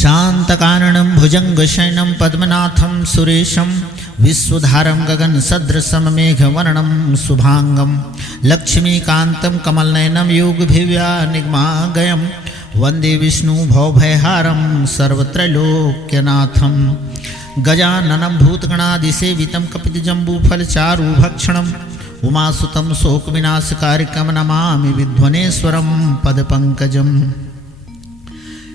शान्तकाननं भुजङ्गशयनं पद्मनाथं सुरेशं विश्वधारं गगनसदृशमेघवर्णं शुभांगं लक्ष्मीकान्तं कमलनयनं योगभिव्यानिगमागयं वन्दे विष्णु भवभयहारं सर्वत्रैलोक्यनाथं गजाननं भूतगणादिसेवितं कपितजम्बूफलचारुभक्षणम् उमासुतं शोकविनाशकारिकं नमामि विध्वनेश्वरं पदपङ्कजम्।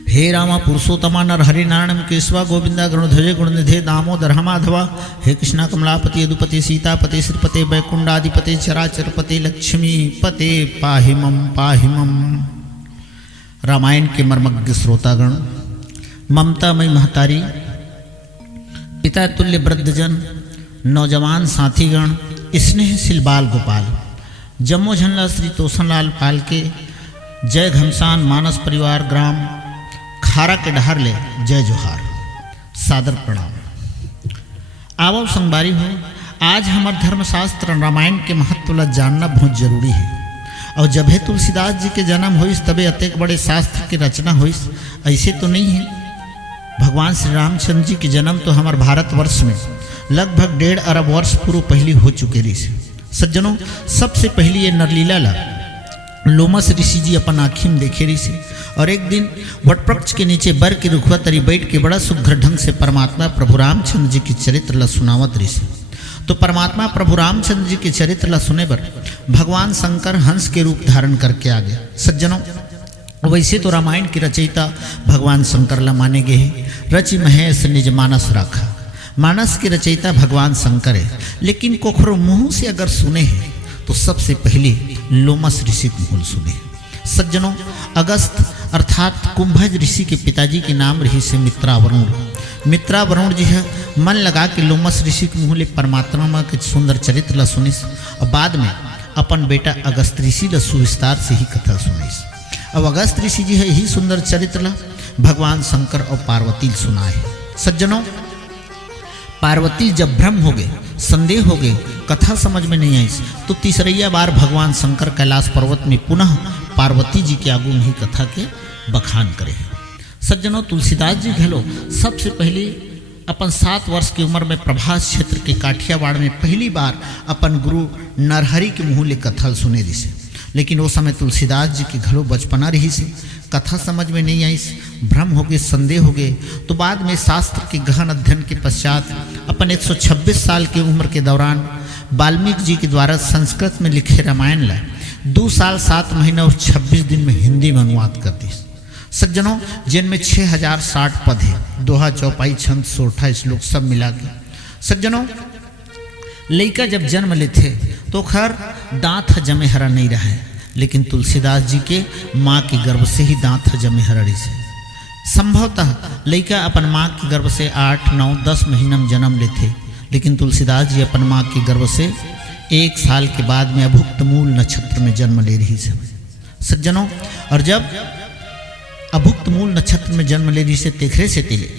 हे राम पुरुषोत्तम नरहरि नारायण केशवा गोविंदा गरुणध्वज गुणनिधे दामोदर माधवा। हे कृष्णा कमलापति यदुपति सीतापति श्रीपते वैकुंडाधिपति चराचरपति लक्ष्मीपते पाहिमं पाहिमं। रामायण के मर्मज्ञ श्रोतागण, ममतामयी महतारी, पिता तुल्य वृद्धजन, नौजवान साथीगण, स्नेहशील बाल गोपाल, जम्मो झंडा श्री तोषणलाल पाल के जय घमसान मानस परिवार ग्राम खारा के डहार ले जय जोहार सादर प्रणाम। आवो संगबारी हो, आज हमारे धर्मशास्त्र रामायण के महत्व ला जानना बहुत जरूरी है। और जब है तुलसीदास जी के जन्म होइस तबे अतेक बड़े शास्त्र की रचना होइस, ऐसे तो नहीं है। भगवान श्री रामचंद्र जी के जन्म तो हमारे भारतवर्ष में लगभग 1.5 अरब वर्ष पूर्व पहले हो चुके रही से। सज्जनों, सबसे पहले ये नरलीला ला लोमस ऋषि जी अपन आँखी में देखे रही से। और एक दिन वटवृक्ष के नीचे बर की रुखवा तरी बैठ के बड़ा सुघ्र ढंग से परमात्मा प्रभु रामचंद्र जी के चरित्र ला सुनावत रही से। तो परमात्मा प्रभु रामचंद्र जी के चरित्र ला सुने पर भगवान शंकर हंस के रूप धारण करके आ गए। सज्जनों, वैसे तो रामायण की रचयिता भगवान शंकर ला माने गए हैं। रचि महेश निज मानस राखा, मानस की रचयिता भगवान शंकर है। लेकिन कोखरो मुँह से अगर सुने हैं तो सबसे पहले लोमस ऋषि के मुँह सुने। सज्जनों, अगस्त अर्थात कुंभज ऋषि के पिताजी के नाम रही से मित्रावरुण। मित्रावरुण जी है मन लगा के लोमस ऋषि के मुँह ले परमात्मा के सुंदर चरित्र ला सुनिस। और बाद में अपन बेटा अगस्त ऋषि ला सुविस्तार से ही कथा सुनिस। अब अगस्त ऋषि जी है यही सुंदर चरित्र ला भगवान शंकर और पार्वती सुनाए। सज्जनों, पार्वती जब भ्रम हो गए, संदेह हो गए, कथा समझ में नहीं आई, तो तीसरैया बार भगवान शंकर कैलाश पर्वत में पुनः पार्वती जी के आगू में ही कथा के बखान करे। सज्जनों, तुलसीदास जी घलो सबसे पहले अपन 7 वर्ष की उम्र में प्रभास क्षेत्र के काठियावाड़ में पहली बार अपन गुरु नरहरि के मुँह ले कथा सुने रही से। लेकिन वो समय तुलसीदास जी के घलो बचपना रही से, कथा समझ में नहीं आई, भ्रम हो गए, संदेह हो गए। तो बाद में शास्त्र के गहन अध्ययन के पश्चात अपन 126 साल की उम्र के दौरान वाल्मीकि जी के द्वारा संस्कृत में लिखे रामायण ला 2 साल 7 महीने और 26 दिन में हिंदी में अनुवाद कर दी। सज्जनों, जिनमें 6060 पद है, दोहा, चौपाई, छंद, सोठा श्लोक सब मिला के। सज्जनों, लड़का जब जन्म लेते तो खैर दांत जमे हरा नहीं रहा है, लेकिन तुलसीदास जी के माँ के गर्भ से ही दांत जमे हरड़ी से। संभवतः लड़का अपन माँ के गर्भ से 8, 9, 10 महीना में जन्म लेते, लेकिन तुलसीदास जी अपन माँ के गर्भ से 1 साल के बाद में अभुक्त मूल नक्षत्र में जन्म ले रही से। सज्जनों, और जब अभुक्त मूल नक्षत्र में जन्म ले रही से तेखरे से तिले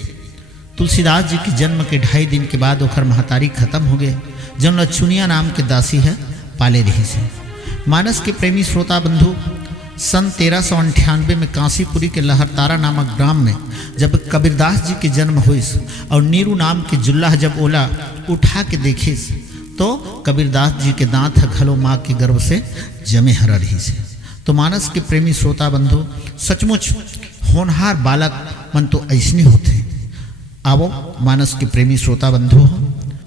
तुलसीदास जी के जन्म के 2.5 दिन के बाद ओखर महतारी खत्म हो गए, जन लचुनिया नाम के दासी है पाले रही से। मानस के प्रेमी श्रोता बंधु, सन 1398 में काशीपुरी के लहरतारा नामक ग्राम में जब कबीरदास जी के जन्म हुई और नीरू नाम के जुल्लाह जब ओला उठा के देखे तो कबीरदास जी के दांत घलो माँ के गर्भ से जमे हरा रही से। तो मानस के प्रेमी श्रोता बंधु, सचमुच होनहार बालक मन तो ऐसने होते। आवो मानस के प्रेमी श्रोता बंधु,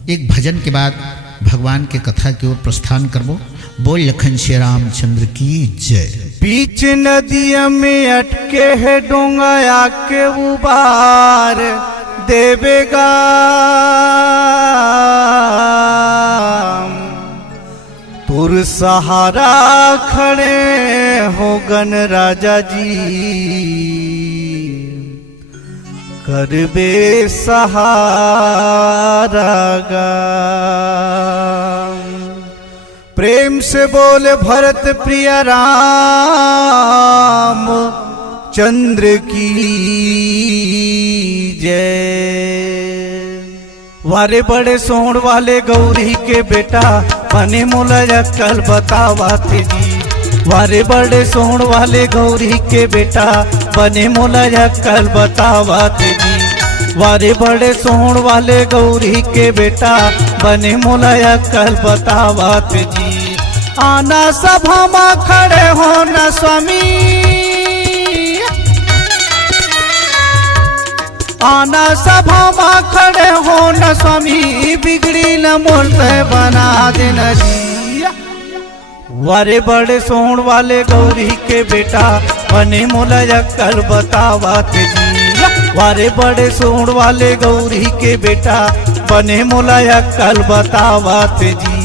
एक भजन के बाद भगवान के कथा की ओर प्रस्थान करबो। बोल लखन श्री रामचंद्र की जय। बीच नदिया में अटके है डोंगा आके उबार देवेगा, तुर सहारा खड़े हो गन राजा जी, करबे सहारा गा। प्रेम से बोले भरत प्रिय राम चंद्र की जय। वारे बड़े सोहण वाले गौरी के बेटा बने मोला अक्कल बतावा थे जी। वारे बड़े सोहण वाले गौरी के बेटा बने मोला अक्कल बतावत जी। वारे बड़े सोहण वाले गौरी के बेटा बने मोला अक्कल बतावत जी। आना सभा में खड़े हो न स्वामी, आना सभा में खड़े हो न स्वामी, बिगड़ी न मूर्त बना देना जी। वारे बड़े सोहण वाले गौरी के बेटा बने मोला अक्कल बतावत जी। वारे बड़े सोहण वाले गौरी के बेटा बने मोला अक्कल बतावत जी।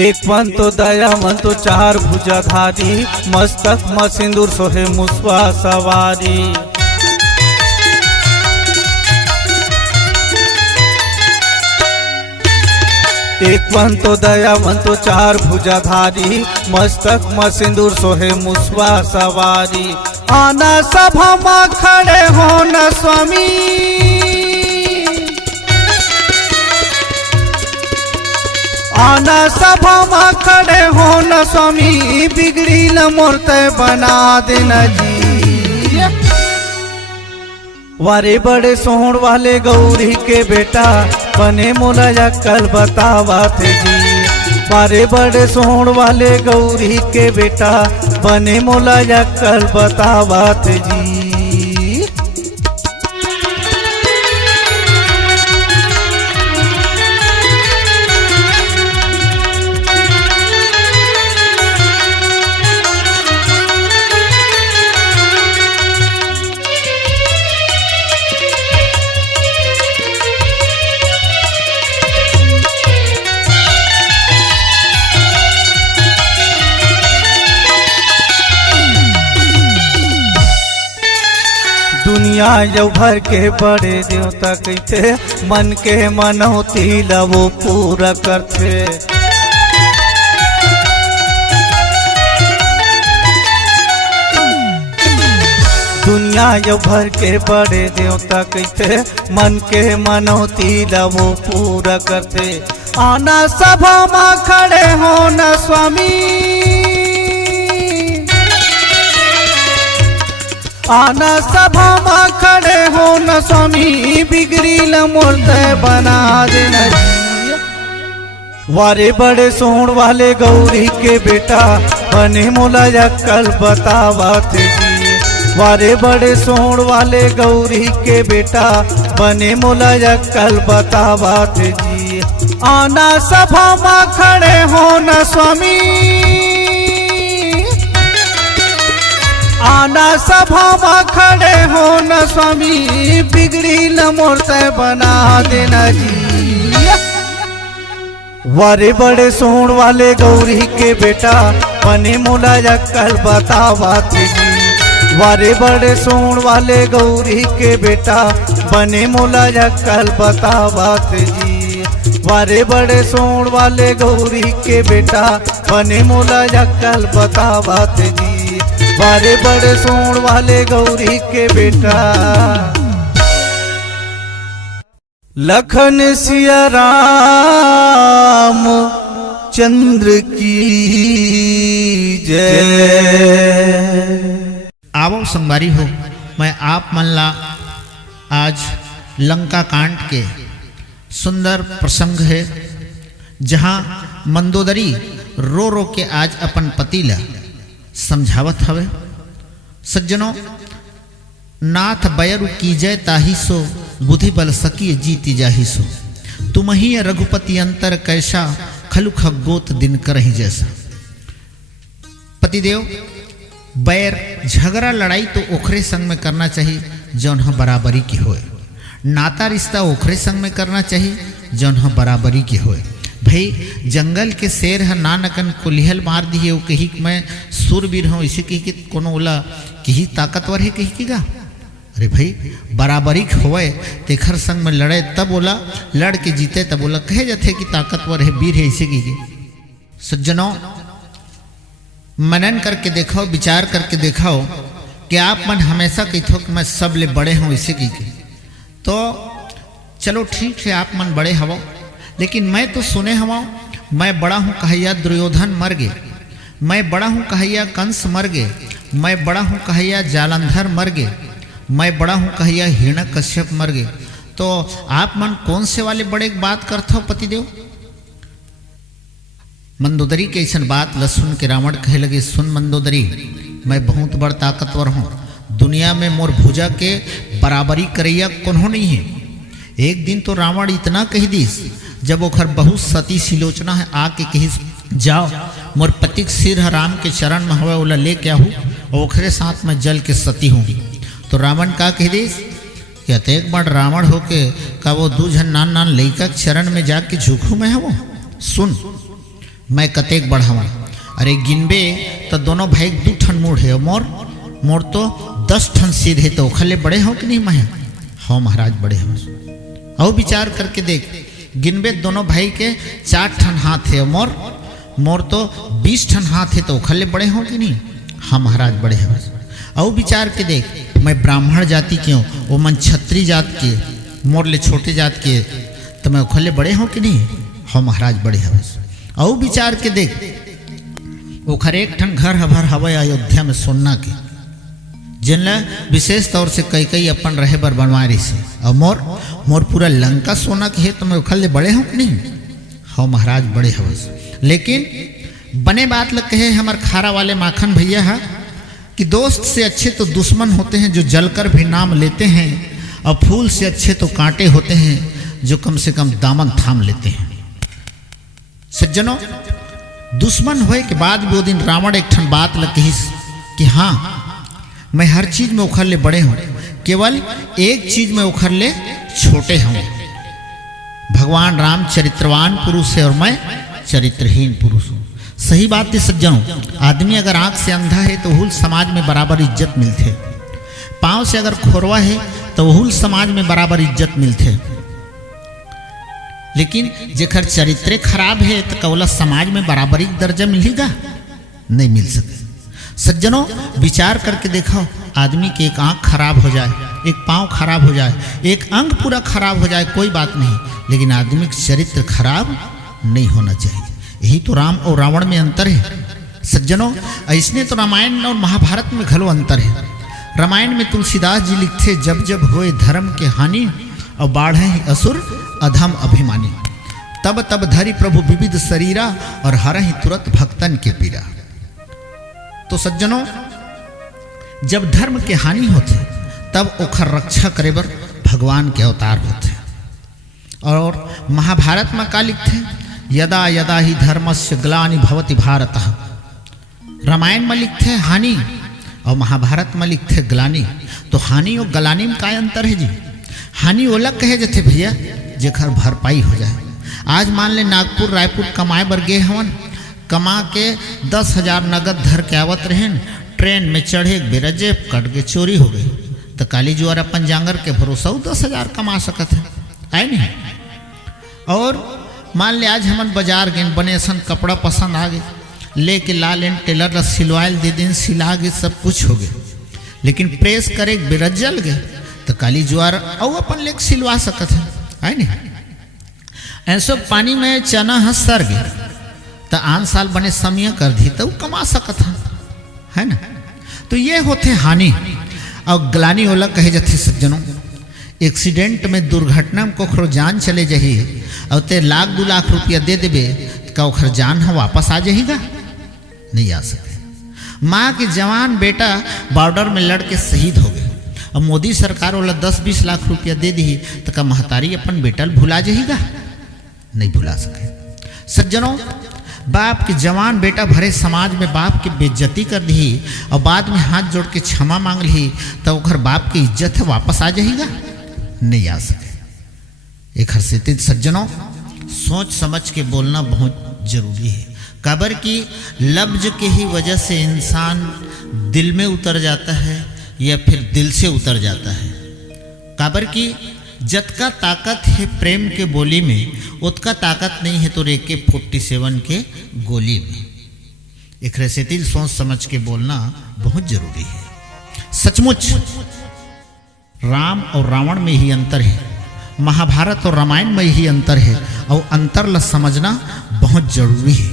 एक मन तो दया मन तो चार भुजाधारी, मस्तक में सिंदूर सोहे मुसवा सवारी। एक मन तो दया मन तो चार भुजाधारी, मस्तक में सिंदूर सोहे मुसवा सवारी। आना सभा में खड़े हो न स्वामी, आना सभा में खड़े हो न स्वामी, बिगड़ी न मूर्त बना देना जी। वारे बड़े सोहण वाले गौरी के बेटा बने मोला अक्कल बतावत जी। वारे बड़े सोहण वाले गौरी के बेटा बने मोला अक्कल बतावत जी। दुनिया जो भर के बड़े देवता कहते, मन के मनौती लवो पूरा करते। दुनिया जो भर के बड़े देवता कहते, मन के मनौती लवो पूरा करते। आना सभा में खड़े हो न स्वामी, आना सभा में खड़े हो न स्वामी, बिगड़ी न मूर्त बना देना जी। वारे बड़े सोहण वाले गौरी के बेटा बने मोला अक्कल बतावत जी। वारे बड़े सोहण वाले गौरी के बेटा बने मोला अक्कल बतावत जी। आना सभा में खड़े हो न स्वामी, आना सभा में खड़े हो न स्वामी, बिगड़ी न मूर्त बना देना जी। वारे बड़े सोहण वाले गौरी के बेटा बने मोला अक्कल बतावत जी। वारे बड़े सोहण वाले गौरी के बेटा बने मोला अक्कल बतावत जी। वारे बड़े सोहण वाले गौरी के बेटा बने मोला अक्कल बतावत जी। वारे बड़े सोहण वाले गौरी के बेटा। लखन सिया राम चंद्र की जय। आवो संगवारी हो, मैं आप मनला आज लंका कांड के सुंदर प्रसंग है, जहाँ मंदोदरी रो रो के आज अपन पति ला समझावत हवे। सज्जनों, नाथ बैरु कीजय ताही सो, बुद्धि बल सकी जीती जाही सो। तुम ही रघुपति अंतर कैसा, खलु खगोत दिन करही जैसा। पतिदेव, बैर झगड़ा लड़ाई तो ओखरे संग में करना चाहिए जौन ह बराबरी की होए। नाता रिश्ता ओखरे संग में करना चाहिए जौन ह बराबरी की होए। भाई जंगल के शेर है नानकन को लिहल मार दिए, वो कही मैं सूरवीर हूँ, इसे कही कि कोनो ओला कही ताकतवर है, कही कि गा अरे भाई बराबरी होए तेखर संग में लड़े तब बोला, लड़ के जीते तब बोला, कहे जाते कि ताकतवर है, वीर है, इसे की सज्जनों मनन करके देखो, विचार करके देखो कि आप मन हमेशा कहते हो कि मैं सब ले बड़े हूँ इसे की तो चलो ठीक है आप मन बड़े हवो, लेकिन मैं तो सुने हवा मैं बड़ा हूँ कहैया दुर्योधन मर गए, मैं बड़ा हूँ कहैया कंस मर गए, मैं बड़ा हूँ कहैया जालंधर मर गए, मैं बड़ा हूँ कहैया हिरण्यकश्यप मर गए। तो आप मन कौन से वाले बड़े बात करते हो पतिदेव? मंदोदरी के ऐसा बात लसुन के रावण कहे लगे, सुन मंदोदरी मैं बहुत बड़ ताकतवर हूँ, दुनिया में मोर भुजा के बराबरी करैया कोनो नहीं है। एक दिन तो रावण इतना कह दीस, जब ओखर बहुत सती सिलोचना है आके कही जाओ मोर पति सिर राम के चरण में हवा ओला ले क्या हूँ और ओखरे साथ में जल के सती हूँ। तो रावण का कह दीस कि अतेक बड़ रावण होके का वो दू झन नान नान लइका के चरण में जाके झुकू मैं हूँ। सुन मैं कतेक बड़ हवा, अरे गिनबे तो दोनों भाई 2 ठन मूढ़ है, मोर तो 10 ठन सिर है, तो ओखले बड़े हो कि नहीं मैं? हाँ महाराज बड़े हो। और विचार करके देख, गिनबे दोनों भाई के 4 ठन हाथ है, मोर तो 20 ठन हाथ है, तो ओखले बड़े हो कि नहीं? हाँ महाराज बड़े हो। और विचार के देख, मैं ब्राह्मण जाति क्यों, वो मन क्षत्रिय जात के, मोर ले छोटे जात के, तो मैं ओखले बड़े हो कि नहीं? हाँ महाराज बड़े हो। और विचार के देख, ओखर एक ठन घर हभर हवा अयोध्या में सोना के, जिनला विशेष तौर से कई कई अपन रहे बर बनवा रही से, और मोर पूरा लंका सोना के है, तो मैं ओखले बड़े हो कि नहीं? हाँ महाराज बड़े हो। लेकिन बने बात लग कहे हमार खारा वाले माखन भैया है कि दोस्त से अच्छे तो दुश्मन होते हैं जो जलकर भी नाम लेते हैं, और फूल से अच्छे तो कांटे होते हैं जो कम से कम दामन थाम लेते हैं। सज्जनों दुश्मन होए के बाद भी वो दिन रावण एक ठन बात लग कही कि हाँ मैं हर चीज में उखर ले बड़े हूँ, केवल एक चीज में उखर ले छोटे हूँ। भगवान राम चरित्रवान पुरुष है और मैं चरित्रहीन पुरुष हूँ। सही बात है सज्जनों, आदमी अगर आंख से अंधा है तो हुल समाज में बराबर इज्जत मिलते, पांव से अगर खोरवा है तो हुल समाज में बराबर इज्जत मिलते, लेकिन जेकर चरित्र खराब है तो कौला समाज में बराबरी दर्जा मिलेगा? नहीं मिल सकता। सज्जनों विचार करके देखो, आदमी के एक आंख खराब हो जाए, एक पांव खराब हो जाए, एक अंग पूरा खराब हो जाए, कोई बात नहीं, लेकिन आदमी का चरित्र खराब नहीं होना चाहिए। यही तो राम और रावण में अंतर है। सज्जनों ऐसने तो रामायण और महाभारत में घलो अंतर है। रामायण में तुलसीदास जी लिखते, जब जब होए धर्म के हानि और बाढ़े असुर अधम अभिमानी, तब तब धरि प्रभु विविध शरीरा और हरहि तुरंत भक्तन के पीड़ा। तो सज्जनों जब धर्म के हानि होते तब ओखर रक्षा करे बर भगवान के अवतार होते। और महाभारत में का लिखते, यदा यदा ही धर्मस्य ग्लानि भवति भारतः। रामायण में लिखते हानि और महाभारत में लिखते ग्लानि। तो हानि और ग्लानि में का अंतर है जी? हानि ओला कहे जाते भैया जेखर भरपाई हो जाए। आज मान ले नागपुर रायपुर कमाए बर गे हवन, कमा के 10,000 नगद धर के आवत रहें, ट्रेन में चढ़े बेरा जेब कट के चोरी हो गई, तो काली जुआर अपन जांगर के भरोसा 10,000 कमा सकत है, आए नहीं? और मान ले आज हमन बाजार गए, बने असन कपड़ा पसंद आ गए, लेके ला लेन टेलर ला सिलवाए दे दिन, सिला गए, सब कुछ हो गए, लेकिन प्रेस करे बेरा जल गए, तो काली जुआर और अपन लेके सिलवा सकत है नहीं? ऐसो पानी में चना हंस सर गए तो आन साल बने समिया कर दी तो कमा सकत है ना? तो ये होते हानि और ग्लानि ओला कहे जाते। सज्जनों एक्सीडेंट में दुर्घटना में कोखरो जान चले जाही और ते 1,00,000 2 लाख रुपया दे देबे का ओखर जान है वापस आ जाएगा? नहीं आ सकते। माँ के जवान बेटा बॉर्डर में लड़ के शहीद हो गए, अब मोदी सरकार वाला 10-20 लाख रुपया दे दी तो का महतारी अपन बेटा भुला जाएगा? नहीं भुला सके। सज्जनों बाप के जवान बेटा भरे समाज में बाप की बेइज्जती कर दी और बाद में हाथ जोड़ के क्षमा मांग ली तो ओखर बाप की इज्जत है वापस आ जाएगा? नहीं आ सके। एक हर सज्जनों सोच समझ के बोलना बहुत जरूरी है। काबर की लफ्ज के ही वजह से इंसान दिल में उतर जाता है या फिर दिल से उतर जाता है। काबर की जतका ताकत है प्रेम के बोली में, उतका ताकत नहीं है तो AK-47 के गोली में। एक रेसेतिल सोच समझ के बोलना बहुत जरूरी है। सचमुच राम और रावण में ही अंतर है, महाभारत और रामायण में ही अंतर है, और अंतर ला समझना बहुत जरूरी है।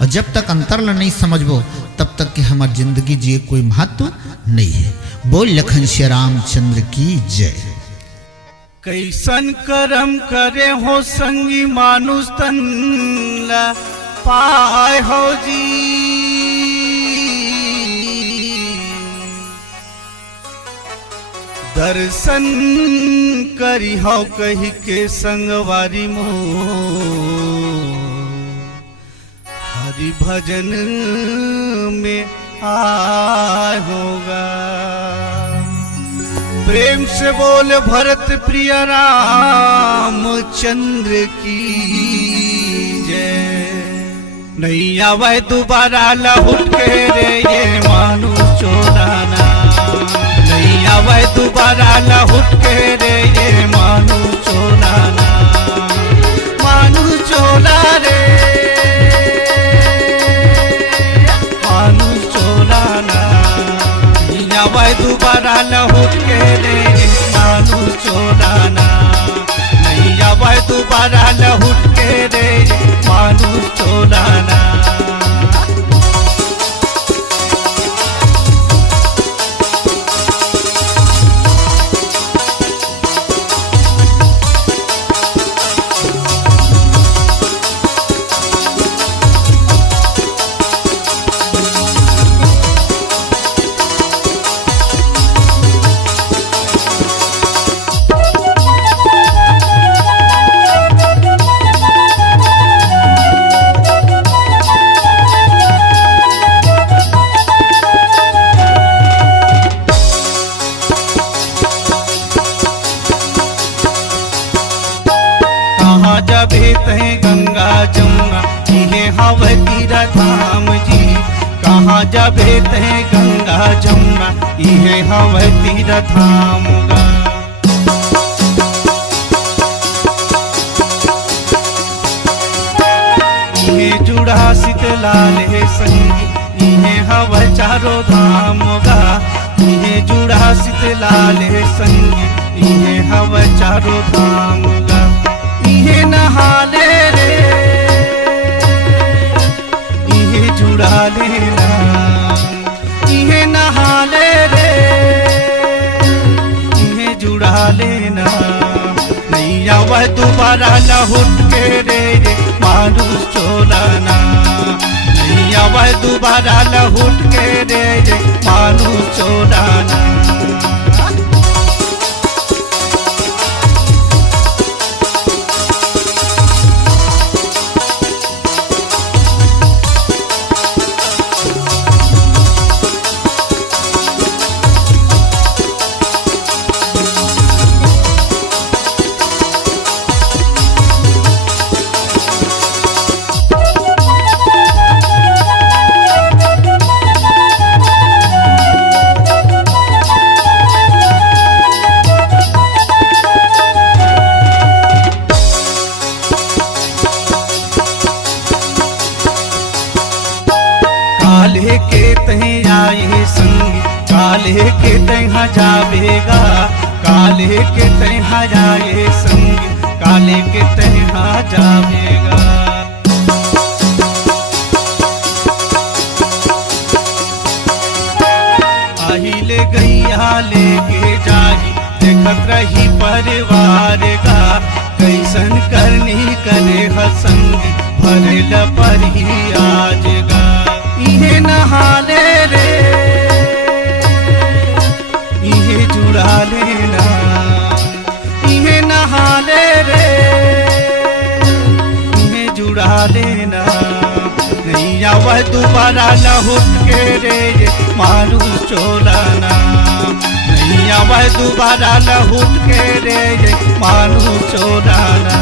और जब तक अंतर ला नहीं समझबो तब तक कि हमारी जिंदगी जिए कोई महत्व नहीं है। बोल लखन श्री रामचंद्र की जय। कैसन करम करे हो संगी मानुष तन ला पाए हो जी, दर्शन करी हो कही के संगवारी मो, हरि भजन में आए होगा। प्रेम से बोल भरत प्रिय रामचंद्र की जय। नहीं आवे दोबारा लौट के रे ये मानु चोराना, नहीं आवे दोबारा लौट के रे ये मानु चोराना, मानु चोला रे मानु चोराना। नहीं आवे दोबारा लौट के रे मानु चोराना, नहीं आवे दोबारा लौट के रे मानु चोराना। जबे तह गंगा जमुना इहे हवे तीरा धाम जी, कहाँ जबे तह गंगा जमुना इहे हवे तीरा धाम गा। इहे जुड़ा शीतलाल है संगी इहे हवे चारो धाम गा, इहे जुड़ा शीतलाल है संगी इहे हवे चारो धाम गा। इहे नहाले रे इहे जुड़ा लेना, इहे नहाले रे इहे जुड़ा लेना। नहीं आवे दोबारा लौट के रे मानु चोराना, नहीं आवे दोबारा लौट के रे मानु चोराना। काले के तहीं आए संगी काले के तहाँ जावेगा, काले के तहाँ आए संगी काले के तहाँ जावेगा। आही ले गैया लेके जाही देखत रही परिवार का, कैसन करनी करे हसंगी भरल परी आज गा। इहे नहाले रे इहे जुड़ा लेना, इहे नहाले रे इहे जुड़ा लेना। नहीं आवे दोबारा लौट के रे मानु चोराना, नहीं आवे दोबारा लौट के रे मानु चोराना।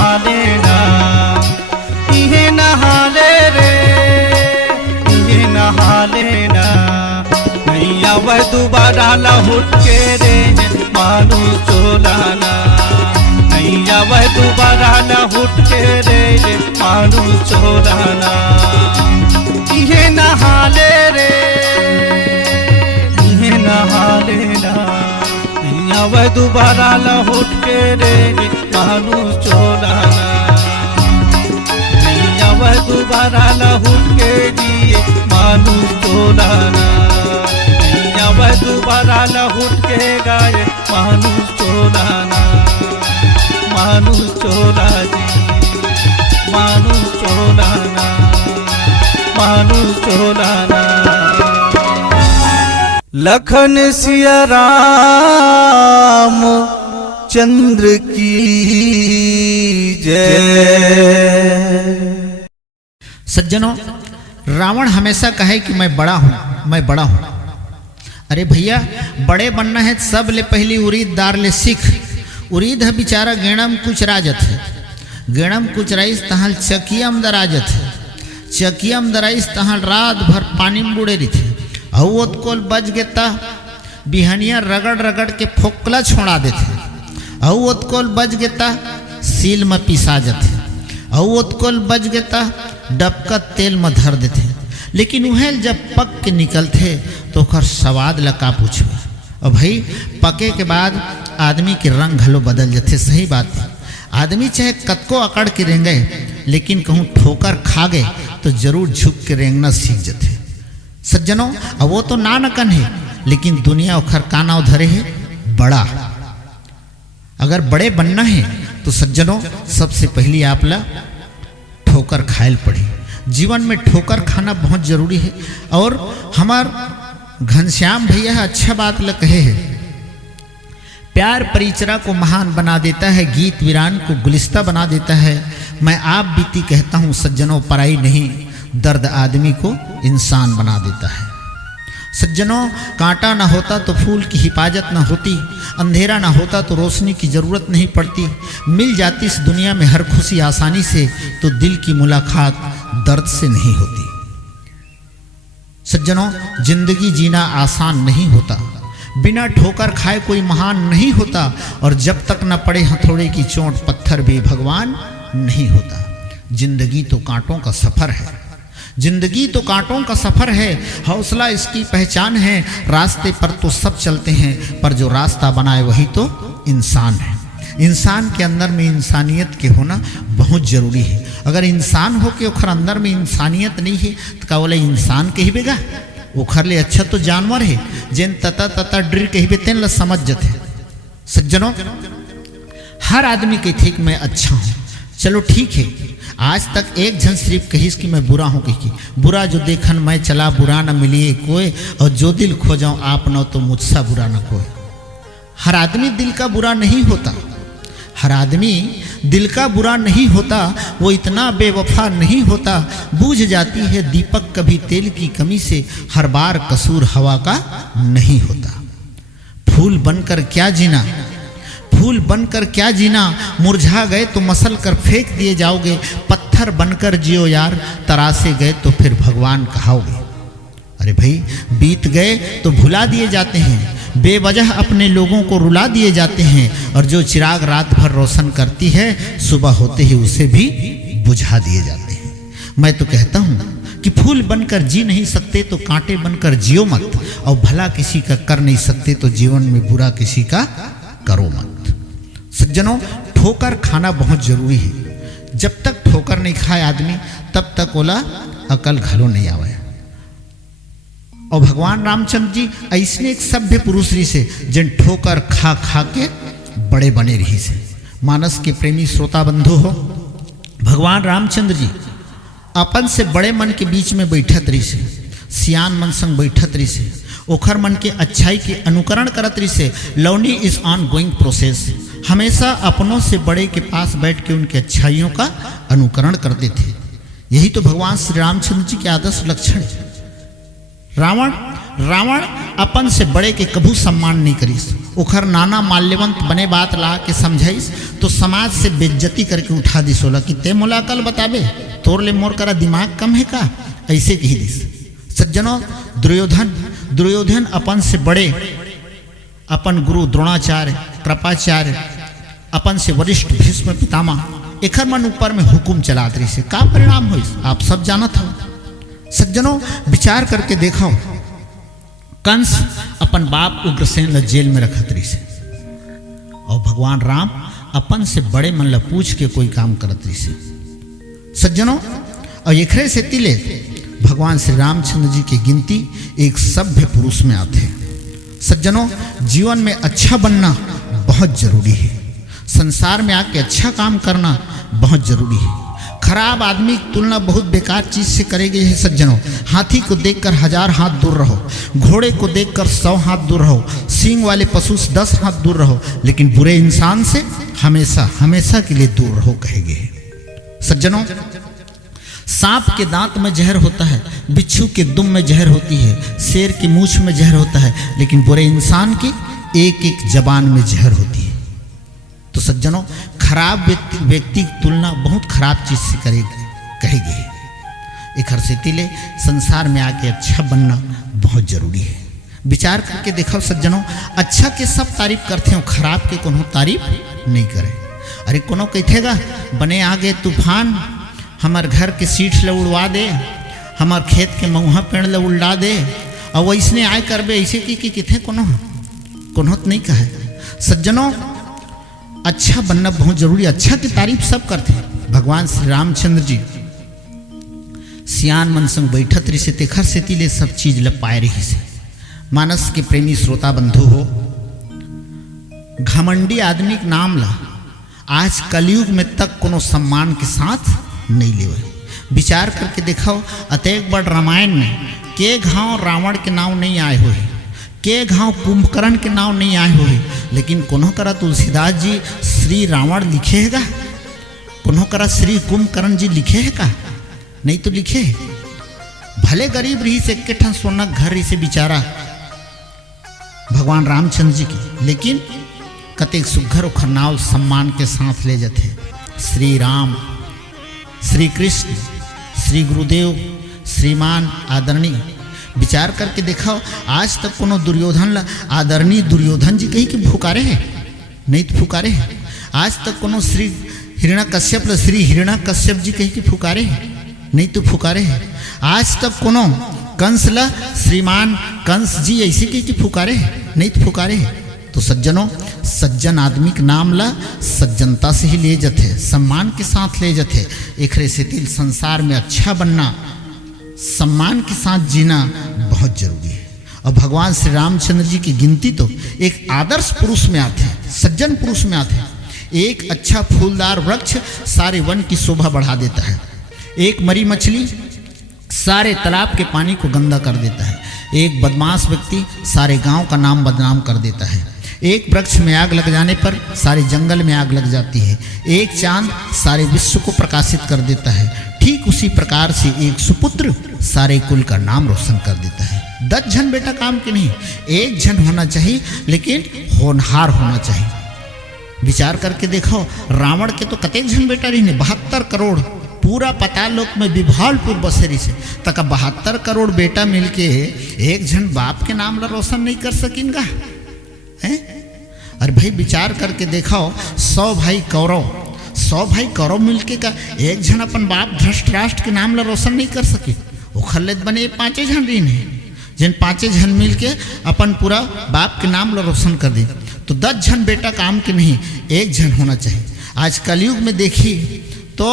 नहा लेना, इहे नहा ले रे, इहे नहा लेना, नहीं आवे दोबारा लौट के रे मानू चोलाना, नहीं आवे दोबारा लौट के रे मानू चोलाना, इहे नहा ले रे, इहे नहा लेना, नहीं आवे दोबारा लौट के रे मानू चोलाना, नहीं आवे दोबारा लौट के दिए मानू चोलाना, नहीं आवे दोबारा लौट के गाए मानू चोलाना, मानू चोला जी, मानू चोलाना, मानू चोलाना। लखन सिया राम चंद्र की जय। सज्जनों, रावण हमेशा कहे कि मैं बड़ा हूं, मैं बड़ा हूं। अरे भैया, बड़े बनना है सब ले पहली उरीद दार ले सीख। उरीद है बिचारा गेणम कुछ राजत है, गेणम कुछ राइस तहल चकियम दराजत है, चकियम दराइस तहल रात भर पानी में बुड़े रही थे। अवोत कोल बज गेता बिहनिया रगड़ रगड़ के फोकला छोड़ा देते, अवोत कोल बज गेता सील में पिसा जाते, अवोत कोल बज गेता डबका तेल में धर देते। लेकिन वह जब पक के निकलते तो ओकर स्वाद लका पूछो। और भाई, पके के बाद आदमी के रंग घलो बदल जाते। सही बात है, आदमी चाहे कतको अकड़ के रेंगे, लेकिन कहूँ ठोकर खा गए तो जरूर झुक के रेंगना सीख जाते। सज्जनों, अब वो तो नानकन है, लेकिन दुनिया ओखर काना उधरे है बड़ा। अगर बड़े बनना है तो सज्जनों, सबसे पहली आपला ठोकर खायल पड़ी। जीवन में ठोकर खाना बहुत जरूरी है। और हमार घनश्याम भैया अच्छा बात ल कहे है, प्यार परिचरा को महान बना देता है, गीत वीरान को गुलिस्ता बना देता है। मैं आप बीती कहता हूँ सज्जनों, पराई नहीं, दर्द आदमी को इंसान बना देता है। सज्जनों, कांटा ना होता तो फूल की हिफाजत ना होती, अंधेरा ना होता तो रोशनी की ज़रूरत नहीं पड़ती, मिल जाती इस दुनिया में हर खुशी आसानी से, तो दिल की मुलाकात दर्द से नहीं होती। सज्जनों, जिंदगी जीना आसान नहीं होता, बिना ठोकर खाए कोई महान नहीं होता, और जब तक न पड़े हथौड़े की चोट पत्थर भी भगवान नहीं होता। जिंदगी तो कांटों का सफ़र है, जिंदगी तो कांटों का सफ़र है, हौसला इसकी पहचान है। रास्ते पर तो सब चलते हैं, पर जो रास्ता बनाए वही तो इंसान है। इंसान के अंदर में इंसानियत के होना बहुत जरूरी है। अगर इंसान हो के ओखर अंदर में इंसानियत नहीं है तो का बोले इंसान कहिबेगा? ओखर ले अच्छा तो जानवर है, जिन तता तता डर कहिबे तेन ला समझ जाते। सज्जनों, हर आदमी के ठीक मैं अच्छा हूँ, चलो ठीक है। आज तक एक जन सिर्फ कहिस कि मैं बुरा हूँ, कही बुरा जो देखन मैं चला बुरा न मिलिए कोई, और जो दिल खो जाऊँ आप न तो मुझसा बुरा न कोई। हर आदमी दिल का बुरा नहीं होता, हर आदमी दिल का बुरा नहीं होता, वो इतना बेवफा नहीं होता। बूझ जाती है दीपक कभी तेल की कमी से, हर बार कसूर हवा का नहीं होता। फूल बनकर क्या जीना, फूल बनकर क्या जीना, मुरझा गए तो मसल कर फेंक दिए जाओगे। पत्थर बनकर जियो यार, तरासे गए तो फिर भगवान कहाओगे। अरे भाई, बीत गए तो भुला दिए जाते हैं, बेवजह अपने लोगों को रुला दिए जाते हैं, और जो चिराग रात भर रोशन करती है सुबह होते ही उसे भी बुझा दिए जाते हैं। मैं तो कहता हूँ कि फूल बनकर जी नहीं सकते तो कांटे बनकर जियो मत, और भला किसी का कर नहीं सकते तो जीवन में बुरा किसी का करो मत। सज्जनों, ठोकर खाना बहुत जरूरी है। जब तक ठोकर नहीं खाए आदमी, तब तक ओला अकल घलो नहीं आवे। और भगवान रामचंद्र जी ऐसने एक सभ्य पुरुष रही से, जिन ठोकर खा खा के बड़े बने रही से। मानस के प्रेमी श्रोता बंधु हो, भगवान रामचंद्र जी अपन से बड़े मन के बीच में बैठत रही से, सियान मन संग बैठत रही से, ओखर मन के अच्छाई के अनुकरण करत रही से। Learning is on going process. हमेशा अपनों से बड़े के पास बैठ के उनके अच्छाइयों का अनुकरण करते थे। यही तो भगवान श्री रामचंद्र जी के आदर्श लक्षण है। रावण रावण अपन से बड़े के कभू सम्मान नहीं करीस, ओखर नाना माल्यवंत बने बात ला के समझाइस तो समाज से बेइज्जती करके उठा दिस होला कि ते मोला कल बताबे, तोर ले मोर करा दिमाग कम है का, ऐसे कही दिस। सज्जनों, दुर्योधन अपन से बड़े, अपन गुरु द्रोणाचार्य, कृपाचार्य, अपन से वरिष्ठ भीष्म पितामह एखर मन ऊपर में हुकुम चलात रही से का परिणाम हुई आप सब जानत हो। सज्जनों, विचार करके देखो, कंस अपन बाप उग्रसेन ला जेल में रखत रही से और भगवान राम अपन से बड़े मन ला पूछ के कोई काम करत रही से। सज्जनों, और एकरे से तिले भगवान श्री रामचंद्र जी की गिनती एक सभ्य पुरुष में आते हैं। सज्जनों, जीवन में अच्छा बनना बहुत जरूरी है, संसार में आके अच्छा काम करना बहुत जरूरी है। खराब आदमी की तुलना बहुत बेकार चीज से करेगी है। सज्जनों, हाथी को देखकर 1000 हाथ दूर रहो, घोड़े को देखकर 100 हाथ दूर रहो, सींग वाले पशु से 10 हाथ दूर रहो, लेकिन बुरे इंसान से हमेशा हमेशा के लिए दूर रहो कहेंगे। सज्जनों, सांप के दांत में जहर होता है, बिच्छू के दुम में जहर होती है, शेर की मूछ में जहर होता है, लेकिन बुरे इंसान की एक एक जबान में जहर होती है। तो सज्जनों, खराब व्यक्ति की तुलना बहुत खराब चीज से कही गई। एक हर से तिले संसार में आके अच्छा बनना बहुत जरूरी है। विचार करके देखो सज्जनों, अच्छा के सब तारीफ करते हो, खराब के कोनो तारीफ नहीं करे। अरे कोनो कहतेगा बने आगे तूफान, हमार घर के सीट ले उड़वा दे, हमार खेत के महुआ पेड़ ले उड़ा दे, और वैसने आय करबे ऐसे की किथे कोनो नहीं कहे। सज्जनों, अच्छा बनना बहुत जरूरी, अच्छा की तारीफ सब करते हैं। भगवान श्री रामचंद्र जी सियान मन संग बैठत रही से तेखर से तिले सब चीज ल पाए रही से। मानस के प्रेमी श्रोता बंधु हो, घमंडी आदमी के नाम ला आज कलयुग में तक कोनो सम्मान के साथ नहीं लेवे। विचार करके देखो, अतेक बड़ रामायण में के घाव रावण के नाव नहीं आए हुए, के घाव कुंभकर्ण के नाव नहीं आए हुए, लेकिन कोनो करा तुलसीदास जी श्री रावण लिखे हैगा, कोनो करा श्री कुंभकर्ण जी लिखे है का, नहीं तो लिखे। भले गरीब रही से के ठन सोना घर रही से बिचारा भगवान रामचंद्र जी की, लेकिन कतेक सुघर उखर नाव सम्मान के साथ ले जाते। श्री राम, श्री कृष्ण, श्री गुरुदेव, श्रीमान, आदरणीय। विचार करके देखो, आज तक कोनो दुर्योधन ला आदरणीय दुर्योधन जी कही कि फुकारे है, नहीं तो फुकारे है। आज तक कोनो श्री हिरण्यकश्यप ला श्री हिरण्यकश्यप जी कही कि फुकारे है, नहीं तो फुकारे है। आज तक कोनो कंस ला श्रीमान कंस जी ऐसे कही कि फुकारे है, नहीं तो फुकारे है। तो सज्जनों, सज्जन आदमी के नाम ला सज्जनता से ही ले जाते, सम्मान के साथ ले जाते। एकरे से तिल संसार में अच्छा बनना, सम्मान के साथ जीना बहुत जरूरी है। और भगवान श्री रामचंद्र जी की गिनती तो एक आदर्श पुरुष में आते हैं, सज्जन पुरुष में आते हैं। एक अच्छा फूलदार वृक्ष सारे वन की शोभा बढ़ा देता है, एक मरी मछली सारे तालाब के पानी को गंदा कर देता है, एक बदमाश व्यक्ति सारे गांव का नाम बदनाम कर देता है, एक वृक्ष में आग लग जाने पर सारे जंगल में आग लग जाती है, एक चांद सारे विश्व को प्रकाशित कर देता है। ठीक उसी प्रकार से एक सुपुत्र सारे कुल का नाम रोशन कर देता है। 10 जन बेटा काम के नहीं, एक जन होना चाहिए, लेकिन होनहार होना चाहिए। विचार करके देखो, रावण के तो कतेक जन बेटा रही ने, 72 करोड़ पूरा पाताल लोक में विभालपुर बसेरी से तक 72 करोड़ बेटा मिलके एक जन बाप के नाम ला रोशन नहीं कर सकेंगा है। अरे भाई विचार करके देखो, 100 भाई कौरव मिलके का एक जन अपन बाप धृतराष्ट्र के नाम ला रोशन नहीं कर सके। ओखर ले बने 5 जन रही ने, जिन 5 जन मिलके अपन पूरा बाप के नाम ला रोशन कर दे। तो 10 जन बेटा काम के नहीं, एक जन होना चाहिए। आज कलयुग में देखी तो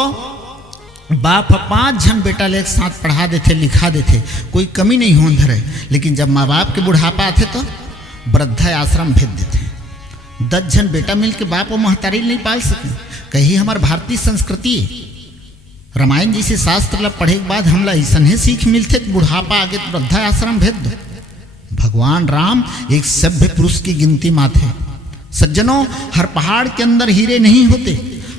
बाप 5 जन बेटा ले एक साथ पढ़ा देते, लिखा देते, कोई कमी नहीं होने धरे। लेकिन जब माँ बाप के बुढ़ापा आते तो वृद्धा आश्रम भेज देते। 10 जन बेटा मिलके बाप और महतारी नहीं पाल सके। कही हमार भारतीय संस्कृति रामायण जी से शास्त्र ला पढ़े के बाद हमला ऐसा ही सीख मिलते, बुढ़ापा आगे तो वृद्धा आश्रम भेज दो। भगवान राम एक सभ्य पुरुष की गिनती मात है। सज्जनों, हर पहाड़ के अंदर हीरे नहीं होते,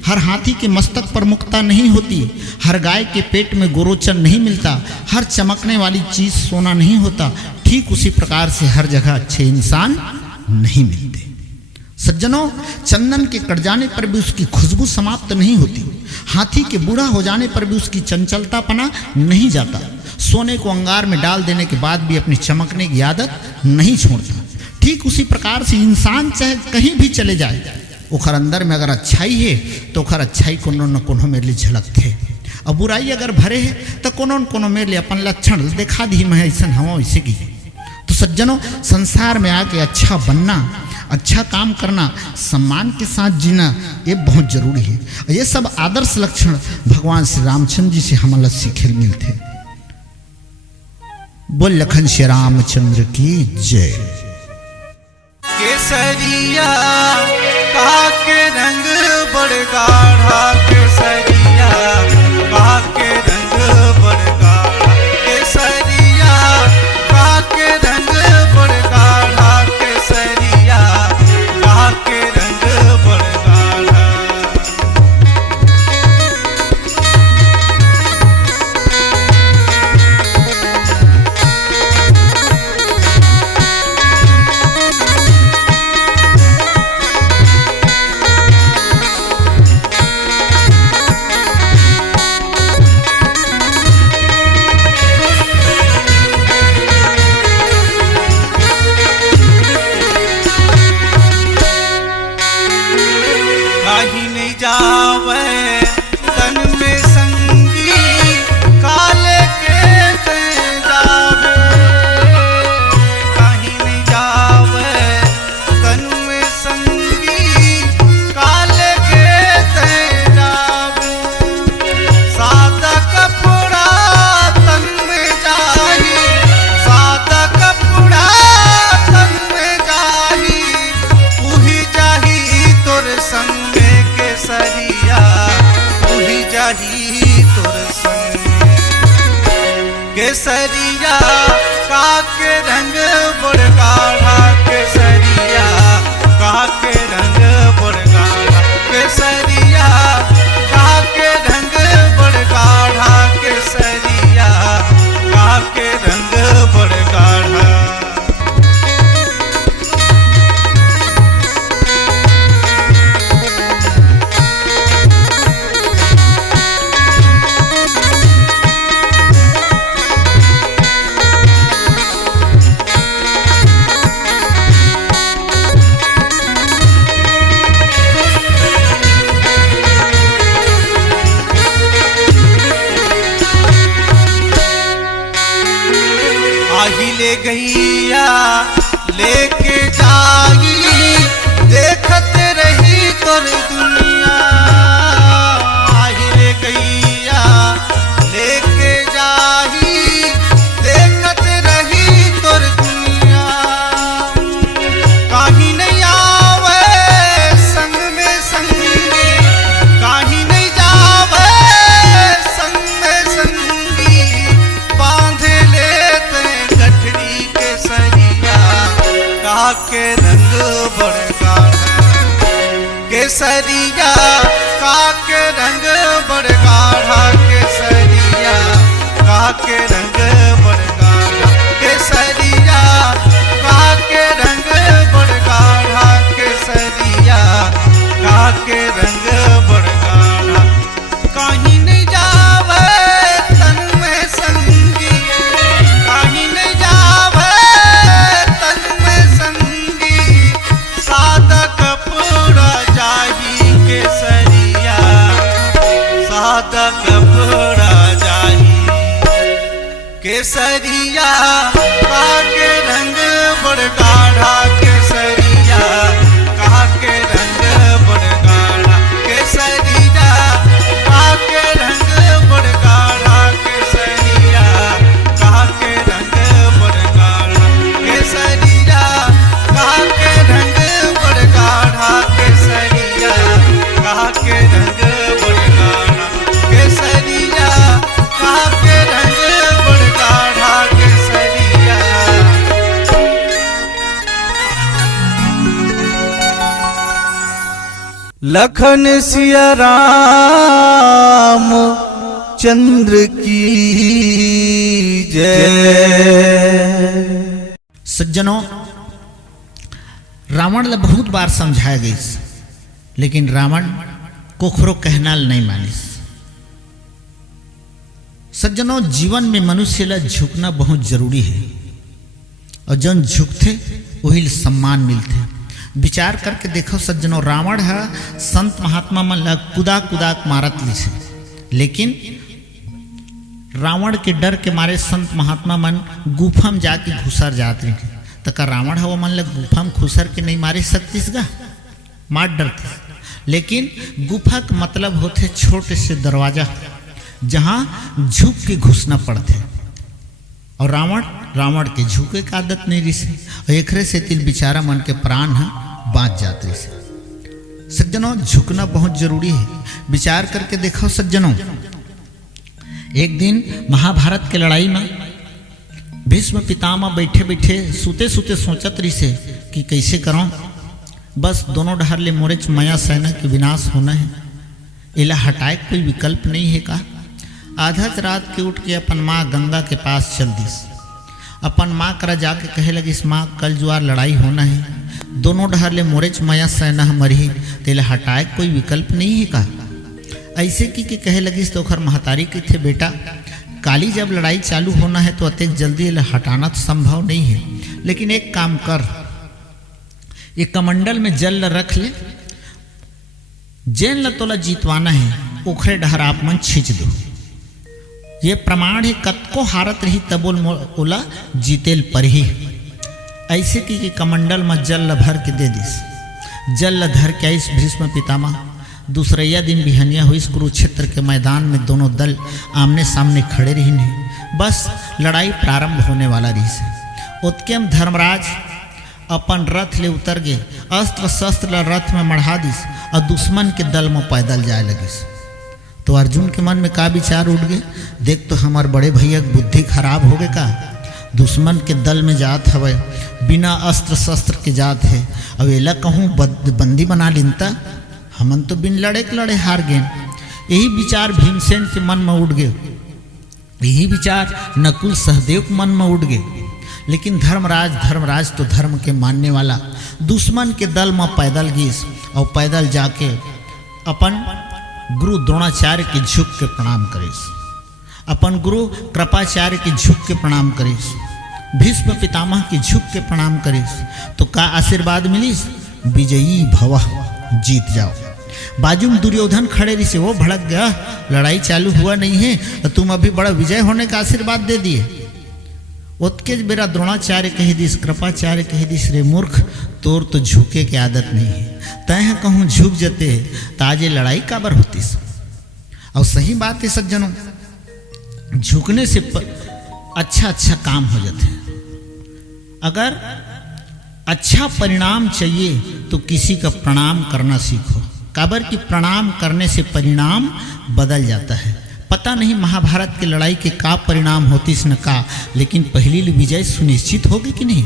हर हाथी के मस्तक पर मुक्ता नहीं होती, हर गाय के पेट में गोरोचन नहीं मिलता, हर चमकने वाली चीज सोना नहीं होता। ठीक उसी प्रकार से हर जगह अच्छे इंसान नहीं मिलते। सज्जनों, चंदन के कट जाने पर भी उसकी खुशबू समाप्त नहीं होती, हाथी के बूढ़ा हो जाने पर भी उसकी चंचलतापना नहीं जाता, सोने को अंगार में डाल देने के बाद भी अपनी चमकने की आदत नहीं छोड़ता। ठीक उसी प्रकार से इंसान चाहे कहीं भी चले जाए, ओखर अंदर में अगर अच्छाई है तो ओखर अच्छाई कोनो न कोनो मेरे लिए झलकते, और बुराई अगर भरे है तो कोनो न कोनो मेरे लिए अपन लक्षण दिखा दी, मैं ऐसा हवा वैसे की। तो सज्जनों, संसार में आके अच्छा बनना, अच्छा काम करना, सम्मान के साथ जीना, ये बहुत जरूरी है। और ये सब आदर्श लक्षण भगवान श्री रामचंद्र जी से हमारा सीखे मिलते। बोल लखन श्री रामचंद्र की जय। केसरिया काके रंग बड़ गाढ़ा, केसरिया काके रंग बड़ गाढ़ा, केसरिया काके रंग बड़ गाढ़ा, केसरिया काके रंग बड़ गाढ़ा। जावे तन में संगी, काले के ते जावे, कहीं नहीं जावे तन में संगी, काले के ते जावे। सादा कपड़ा तन में जाही, सादा कपड़ा तन में जाही, उही जाही तोर संग केसरिया, उही जाही तोर संग। केसरिया काके रंग बड़ गाढ़ा, केसरिया काके रंग बड़ गाढ़ा, केसरिया काके रंग बड़ गाढ़ा, केसरिया काके रंग बड़ गाढ़ा। ले गैया लेके जाई, देखत रही तोर दुनिया। ले गैया लेके जाई, देखत रही तोर दुनिया। कहीं नहीं आवे संग में संगी, कहीं नहीं जावे संग में संगी, बांध लेते गठरी केसरिया काके रंग बड़ गाढ़ा, केसरिया काके रंग बड़ गाढ़ा, केसरिया काके रंग बड़ गाढ़ा, केसरिया काके रंग बड़ गाढ़ा, केसरिया काके रंग बड़ गाढ़ा। कहीं नहीं जावे तन में संगी, कहीं नहीं जावे तन में संगी, सादा कपड़ा जाही केसरिया, सादा कपड़ा जाही केसरिया काके रंग बड़ गाढ़ा, केसरिया काके रंग बड़ गाढ़ा, केसरिया काके रंग बड़ गाढ़ा, केसरिया काके रंग बड़ गाढ़ा, केसरिया काके रंग बड़ गाढ़ा, केसरिया काके रंग बड़ गाढ़ा, केसरिया काके रंग बड़ गाढ़ा, केसरिया। लखन सिया राम चंद्र की जय। सज्जनों, रावण ला बहुत बार समझाया गई, लेकिन रावण कोखरो कहनाल नहीं मानिस। सज्जनों, जीवन में मनुष्य ला झुकना बहुत जरूरी है, और जन झुकते वही सम्मान मिलते। विचार करके देखो सज्जनों, रावण है संत महात्मा मन ला कुदा कुदा मारत ली से, लेकिन रावण के डर के मारे संत महात्मा मन गुफा में जाके घुसर जाते हैं। तो का रावण है वो मन ला गुफा में घुसर के नहीं मारे सकतीस गा, मार डरते। लेकिन गुफा का मतलब होते छोटे से दरवाजा जहाँ झुक के घुसना पड़ते, और रावण के झुके का आदत नहीं रही से, और एकरे से तिल बेचारा मन के प्राण है बाँच जाते से। सज्जनों, झुकना बहुत जरूरी है। विचार करके देखो सज्जनों, एक दिन महाभारत के लड़ाई में भीष्म पितामह बैठे बैठे सूते सूते सोचत रही से कि कैसे करो, बस दोनों डहर ले मोरे माया सेना के विनाश होना है, इला हटाए कोई विकल्प नहीं है का। आधा रात के उठ के अपन माँ गंगा के पास चल दिस, अपन माँ करा जाके कहे लगिस, माँ कल जुआर लड़ाई होना है, दोनों डहर ले मोरे माया सेना मरी, तेला हटाए कोई विकल्प नहीं है का। ऐसे की कहे लगिस तो ओखर महतारी के थे, बेटा काली जब लड़ाई चालू होना है तो अतेक जल्दी हटाना तो संभव नहीं है, लेकिन एक काम कर, ये कमंडल में जल रख ले, जेन ल तोला जीतवाना है ओखरे डहर आप मन छींच दो, ये प्रमाण है कतको हारत रही तबोल ओला जीतेल पर ही। ऐसे की कमंडल में जल भर के दे दिस, जल धर के आइस भीष्म पितामह। दूसरैया दिन बिहनिया हुई कुरुक्षेत्र के मैदान में दोनों दल आमने सामने खड़े रही नहीं, बस लड़ाई प्रारंभ होने वाला रही से। उत्केम धर्मराज अपन रथ ले उतर गए, अस्त्र शस्त्र रथ में मढ़ा दिस, और दुश्मन के दल में पैदल जाए लगिस। तो अर्जुन के मन में का विचार उठ गए, देख तो हमार बड़े भैया बुद्धि खराब हो गए का, दुश्मन के दल में जात हवे, बिना अस्त्र शस्त्र के जात है, अब एला कहूँ बंदी बना लिनता, हमन तो बिन लड़े के लड़े हार गए। यही विचार भीमसेन के मन में उठ गए, यही विचार नकुल सहदेव के मन में उठ गए। लेकिन धर्मराज तो धर्म के मानने वाला दुश्मन के दल में पैदल गीस, और पैदल जाके अपन गुरु द्रोणाचार्य के झुक के प्रणाम करीस, अपन गुरु कृपाचार्य के झुक के प्रणाम करीस, भीष्म पितामह के झुक के प्रणाम करीस। तो का आशीर्वाद मिलीस, विजयी भव, जीत जाओ। बाजू में दुर्योधन खड़े रही से, वो भड़क गया, लड़ाई चालू हुआ नहीं है तो तुम अभी बड़ा विजय होने का आशीर्वाद दे दिए। उत्के बेरा द्रोणाचार्य कही दिस, कृपाचार्य कही दिस, रे मूर्ख तोर तो झुके की आदत नहीं है, तय कहूँ झुक जते तो आज ये लड़ाई काबर होतीस। और सही बात है सज्जनों, झुकने से अच्छा काम हो जाते हैं। अगर अच्छा परिणाम चाहिए तो किसी का प्रणाम करना सीखो, काबर कि प्रणाम करने से परिणाम बदल जाता है। पता नहीं महाभारत की लड़ाई के का परिणाम होती न का, लेकिन पहली विजय सुनिश्चित होगी कि नहीं।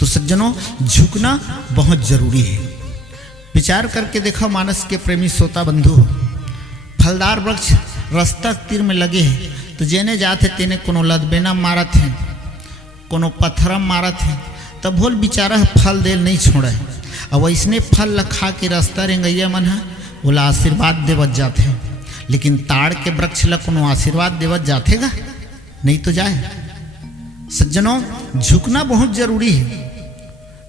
तो सज्जनों, झुकना बहुत जरूरी है। विचार करके देखो, मानस के प्रेमी श्रोता बंधु, फलदार वृक्ष रास्ता तीर में लगे हैं, तो जेने जाते तेने कोनो लदबेना मारत हैं, कोनो पत्थरम मारत हैं, तब भोल बेचारा फल देल नहीं छोड़े। अब इसने फल लखा के रास्ता रेंगैया मन है बोला आशीर्वाद देवत जाते हैं, लेकिन ताड़ के वृक्ष ला कोनो आशीर्वाद देवत जातेगा नहीं तो जाए। सज्जनों, झुकना बहुत जरूरी है।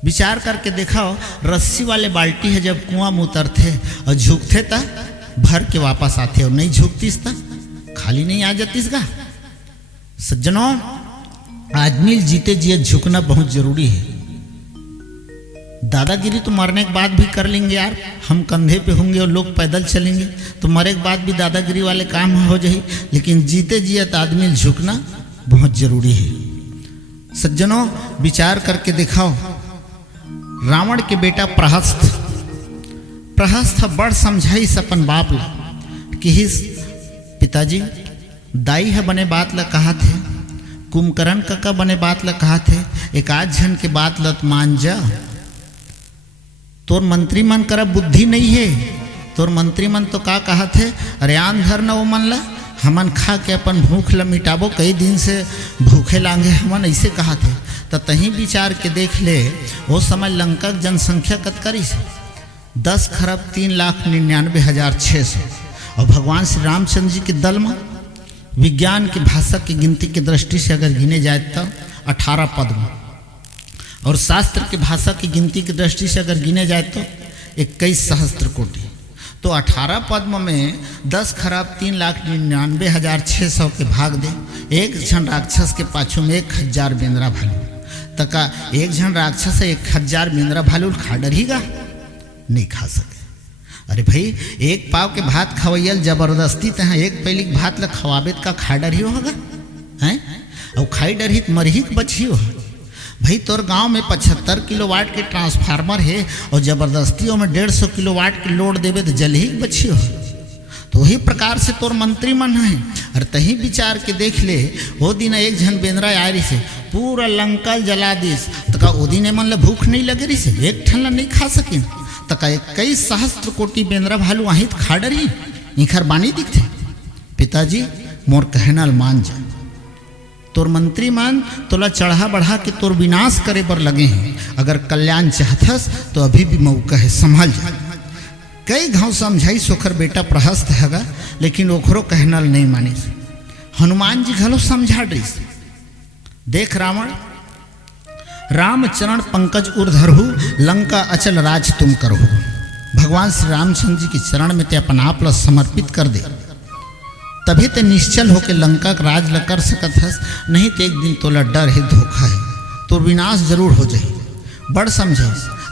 विचार करके देखाओ, रस्सी वाले बाल्टी है जब कुआं में उतरते और झुकते ता भर के वापस आते, और नहीं झुकतीस ता खाली नहीं आ जातीस का। सज्जनों, आदमी जीते जी झुकना बहुत जरूरी है। दादागिरी तो मरने के बाद भी कर लेंगे यार, हम कंधे पे होंगे और लोग पैदल चलेंगे तो मरे के बाद भी दादागिरी वाले काम हो जाए, लेकिन जीते जियत आदमी झुकना बहुत जरूरी है। सज्जनों, विचार करके दिखाओ, रावण के बेटा प्रहस्थ बड़ समझाई अपन बाप ला कि हिस पिताजी दाई है बने बात ला कहा थे, कुंभकर्ण का बने बात ला कहा थे, एक आध जन के बात लत मान जा। तोर मंत्री मन कर बुद्धि नहीं है, तोर मंत्री मन तो का कहा थे, अरे आन धर न वो मन ला, हमन खा के अपन भूख ला मिटाबो, कई दिन से भूखे लांगे हमन, ऐसे कहा थे। तो तही विचार के देख ले वो समय लंका की जनसंख्या कतकरी से 10,03,99,600 और भगवान श्री रामचंद्र जी के दल में विज्ञान की भाषा की गिनती की दृष्टि से अगर गिने जाए तो 18 पद में और शास्त्र की भाषा की गिनती की दृष्टि से अगर गिने जाए तो 21 सहस्त्र कोटि। तो 18 पद्म में 10,03,99,600 के भाग दे एक झन राक्षस के पाछू में 1,000 बेंद्रा भालू तका एक झन राक्षस 1,000 बेंद्रा भालू खा डरीगा नहीं खा सके। अरे भाई एक पाव के भात खवैयल जबरदस्ती तहाँ एक पैली भात ल खवाबे का खा डरी होगा हैं और खाई डरही मरही बची हो। भाई तोर गांव में 75 किलोवाट के ट्रांसफार्मर है और जबरदस्तियों में 150 किलोवाट की लोड देवे तो जल ही बची हो। तो वही प्रकार से तोर मंत्री मन है और तही विचार के देख ले वो दिन एक झन बेंद्रा आए रही से पूरा लंका जला दिस तो का ओ दिन मन ल भूख नहीं लगे रही से एक ठन नहीं खा सकिन तो का 21 सहस्त्र कोटि बेंद्रा भालू वहीं खा डरी इखर बानी दिखते। पिताजी मोर कहना मान जा तोर मंत्री मान तोला चढ़ा बढ़ा के तोर विनाश करे पर लगे हैं। अगर कल्याण चाहतस तो अभी भी मौका है संभल जा। कई घाव समझाई सोखर बेटा प्रहस्त हैगा लेकिन ओखरो कहनल नहीं मानी। हनुमान जी घलो समझा रही देख रावण रामचरण पंकज उर्धरहु लंका अचल राज तुम करहु। भगवान श्री रामचंद्र जी के चरण में ते अपन आप ला समर्पित कर दे तभी ते निश्चल होके लंका का राज ल कर सकत हस नहीं तो एक दिन तोला डर है धोखा है तो विनाश जरूर हो जाए। बड़ समझे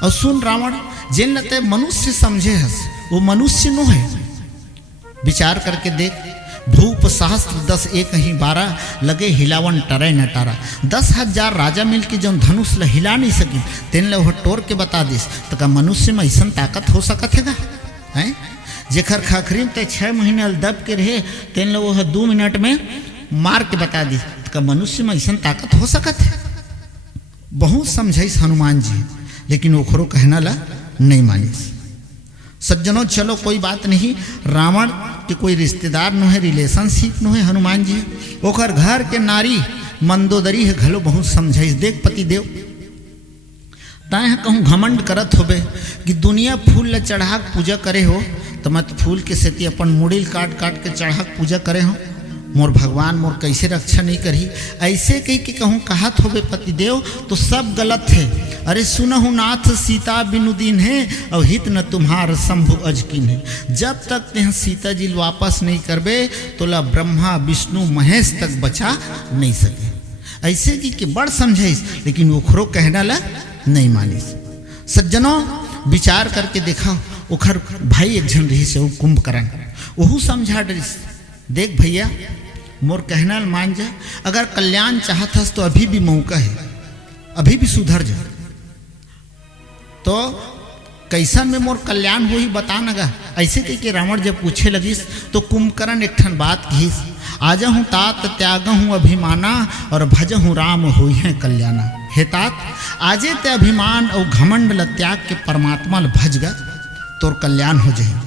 और सुन रावण जिन ते मनुष्य समझे हस वो मनुष्य नो है। विचार करके देख भूप सहस्त्र 10 1 ही 12 लगे हिलावन टरे न टारा 10,000 राजा मिल के जो धनुष ल हिला नहीं सकी तेन ले वो टोर के बता दिस तो का मनुष्य में ऐसा ताकत हो सकत है हैं जेखर खाखरी ते 6 महीने दब के रहे तेन ले वो 2 मिनट में मार के बता दिस तो का मनुष्य में ऐसा ताकत हो सकत है। बहुत समझाइस हनुमान जी लेकिन ओखरो कहना ला नहीं मानिस। सज्जनों चलो कोई बात नहीं रावण के कोई रिश्तेदार न है रिलेशनशिप न है हनुमान जी ओखर घर के नारी मंदोदरी है घलो बहुत समझाइस। देख पति देव ताए कहूँ घमंड करत होबे कि दुनिया फूल ल चढ़ा पूजा करे हो तो मत फूल के सेती अपन मुड़िल काट काट के चढ़ा पूजा करे हो मोर भगवान मोर कैसे रक्षा नहीं करी ऐसे कही कि कहूँ कहत होबे पति देव तो सब गलत है। अरे सुनहु नाथ सीता बिनु दिन है और हित न तुम्हार शंभु अजकिन है। जब तक ते सीता जी वापस नहीं करबे तो ला ब्रह्मा विष्णु महेश तक बचा नहीं सके। ऐसे कि बड़ समझाइस लेकिन ओखरो कहना ला नहीं मानिस। सज्जनों विचार करके देखा ओखर भाई एक झन रही से कुंभकर्ण वहू समझा डरिस देख भैया मोर कहना मान जा अगर कल्याण चाहत हस तो अभी भी मौका है अभी भी सुधर जा तो कैसन में मोर कल्याण हो ही बता नगा। ऐसे कह के रावण जब पूछे लगिस तो कुंभकर्ण एक ठन बात कहिस आजा हूँ तात त्याग हूँ अभिमाना और भज हूँ राम हुई है कल्याणा। हे तात आजे ते अभिमान और घमंड ल त्याग के परमात्मा ल भज गा तोर कल्याण हो जाए।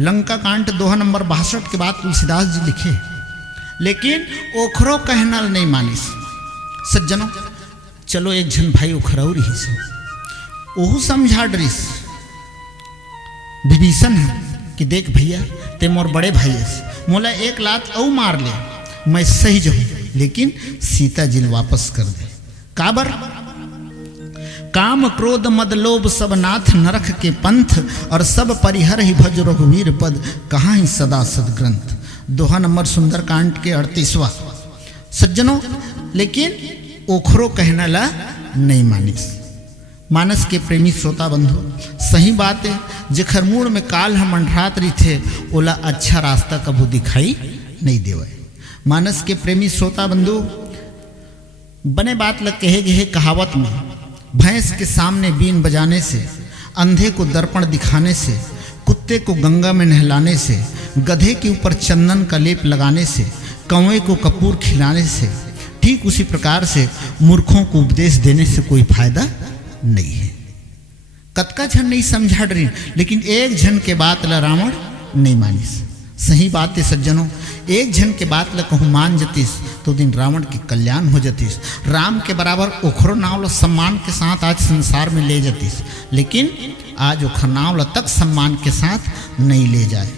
लंका कांड 2 नंबर 62 के बाद तुलसीदास जी लिखे लेकिन ओखरो कहना नहीं मानिस। सज्जनों चलो एक झन भाई ओखरऊ रही से ओहू समझा डरिस विभीषण है कि देख भैया ते मोर बड़े भाई मोला एक लात औ मार ले मैं सही जाऊँ लेकिन सीता जी वापस कर दे। काबर काम क्रोध मद लोभ सब नाथ नरख के पंथ और सब परिहर ही भज रघुवीर पद कहाँ ही सदा सदग्रंथ। 2 नंबर सुंदरकांड के 38वां। सज्जनों लेकिन ओखरो कहना ला नहीं मानिस। मानस के प्रेमी श्रोता बंधु सही बात है जेखर मूड में काल हम मंडरात रही थे ओला अच्छा रास्ता कबू दिखाई नहीं देवे। मानस के प्रेमी श्रोता बंधु बने बात लग कहे गए कहावत में भैंस के सामने बीन बजाने से अंधे को दर्पण दिखाने से कुत्ते को गंगा में नहलाने से गधे के ऊपर चंदन का लेप लगाने से कौवे को कपूर खिलाने से ठीक उसी प्रकार से मूर्खों को उपदेश देने से कोई फायदा नहीं है। कतका झन नहीं समझा डरी लेकिन एक झन के बात ला रावण नहीं मानिस। सही बात है सज्जनों, एक जन के बात ल कहूँ मान जतीस तो दिन रावण के कल्याण हो जतीस। राम के बराबर ओखरो नाव ल सम्मान के साथ आज संसार में ले जतीस, लेकिन आज ओखर नाव ल तक सम्मान के साथ नहीं ले जाए।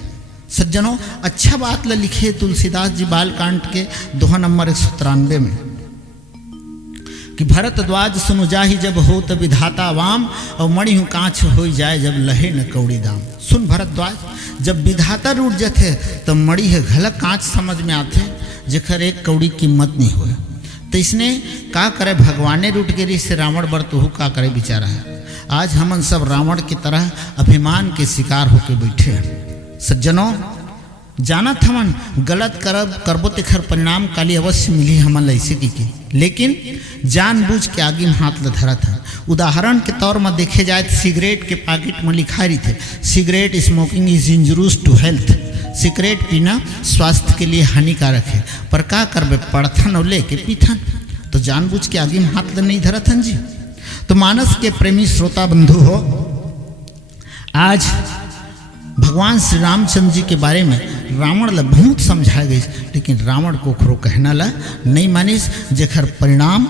सज्जनों, अच्छा बात ल लिखे तुलसीदास जी बालकांड के दोहा नंबर 193 में कि भरतद्वाज सुनु जाहि जब हो त विधाता वाम, और मणिहु कांच हो जाए जब लहे न कौड़ी दाम। सुन भरतद्वाज, जब विधाता रूट जथे तो मणि है घलक कांच समझ में आते, जेकर एक कौड़ी कीमत नहीं हो। तो इसने का करे, भगवाने रूट गिरी से रावण बर तो का करे बेचारा है। आज हमन सब रावण की तरह अभिमान के शिकार होके बैठे हैं। सज्जनों, जानत हमन गलत करबो तेखर परिणाम काली अवश्य मिली हमन ऐसे की, लेकिन जानबूझ के आगे में हाथ ल धरत है। उदाहरण के तौर में देखे जाए तो सिगरेट के पैकेट में लिखा रही थे, cigarette smoking is injurious to health. Cigarette पीना स्वास्थ्य के लिए हानिकारक है, पर का करबे, पड़थन और ले के पीथन, तो जानबूझ के आगे में हाथ ल नहीं धरथन जी। तो मानस के प्रेमी श्रोता बंधु हो, आज भगवान श्री रामचंद्र जी के बारे में रावण ला बहुत समझाया गई, लेकिन रावण को खरो कहना ला नहीं मानिस, जेखर परिणाम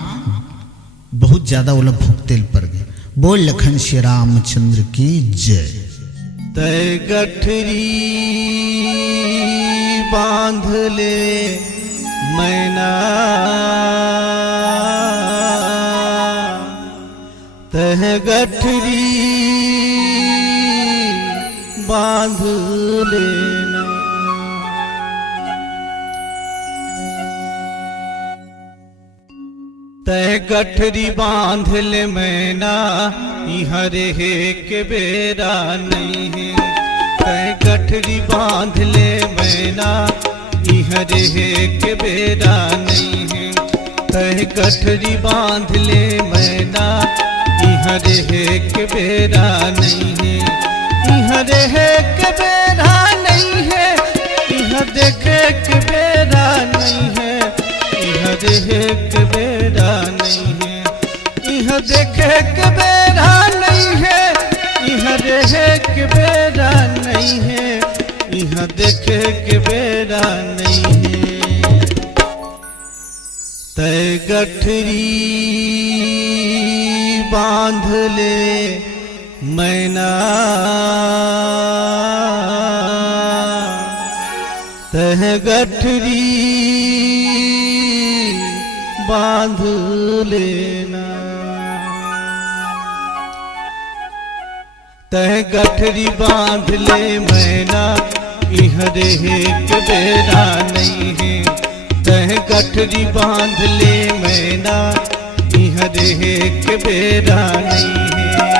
बहुत ज्यादा ओला भुगतेल पड़ गए। बोल लखन श्री रामचंद्र की जय। तय गठरी बांध ले मैना, तह गठरी बांध लेना, तह गठरी बांध ले मैना, हरे हे के बेरा नहीं है। तह गठरी बांध ले मैना, हरे हे के बेरा नहीं है। तह गठरी बांध ले मैना, हरे हे के बेरा नहीं है। हरे हे के बेरा नहीं है, यह देखे के बेरा नहीं है। हरे हे के बेरा नहीं है, यह देखे के बेरा नहीं है। हरे हे के बेरा नहीं है, यह देखे के बेरा नहीं है। तय गठरी बांध ले मैना, तह गठरी बांध लेना, तह गठरी बांध ले मैना, हरे हे के बेरा नहीं है। तह गठरी बांध ले मैना, हरे हे के बेरा नहीं है।